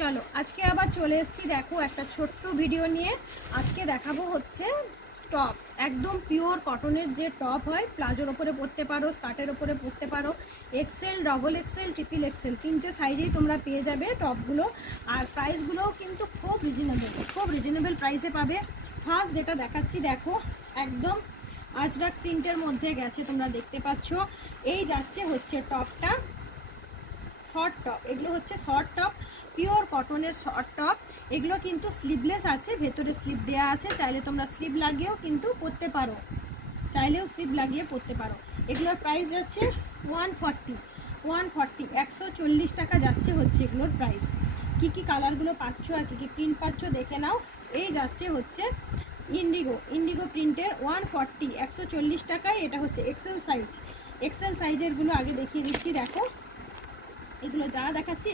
চলো আজকে আবার চলে এসেছি, দেখো একটা ছোট্ট ভিডিও নিয়ে। আজকে দেখাবো হচ্ছে টপ, একদম পিওর কটনের যে টপ হয়, প্লাজোর ওপরে পরতে পারো, স্কার্টের ওপরে পরতে পারো। XL, double XL, triple XL, তিনটে সাইজেই তোমরা পেয়ে যাবে টপগুলো। আর প্রাইসগুলোও কিন্তু খুব রিজনেবল প্রাইসে পাবে। ফার্স্ট যেটা দেখাচ্ছি দেখো, একদম আজরাক প্রিন্টের মধ্যে গেছে, তোমরা দেখতে পাচ্ছ। এই যাচ্ছে হচ্ছে টপটা, শর্ট টপ। এগুলো হচ্ছে শর্ট টপ, পিওর কটনের শর্ট টপ। এগুলো কিন্তু স্লিভলেস আছে, ভেতরে স্লিভ দেওয়া আছে, চাইলে তোমরা স্লিভ লাগিয়েও কিন্তু পরতে পারো, চাইলেও স্লিভ লাগিয়ে পরতে পারো। এগুলোর প্রাইস যাচ্ছে 140, 140 টাকা যাচ্ছে হচ্ছে এগুলোর প্রাইস। কি কি কালারগুলো পাচ্ছ আর কি কি প্রিন্ট পাচ্ছ দেখে নাও। এই যাচ্ছে হচ্ছে ইন্ডিগো প্রিন্টের 140 টাকায়। এটা হচ্ছে এক্সেল সাইজেরগুলো আগে দেখিয়ে দিচ্ছি। দেখো এগুলো যা দেখাচ্ছি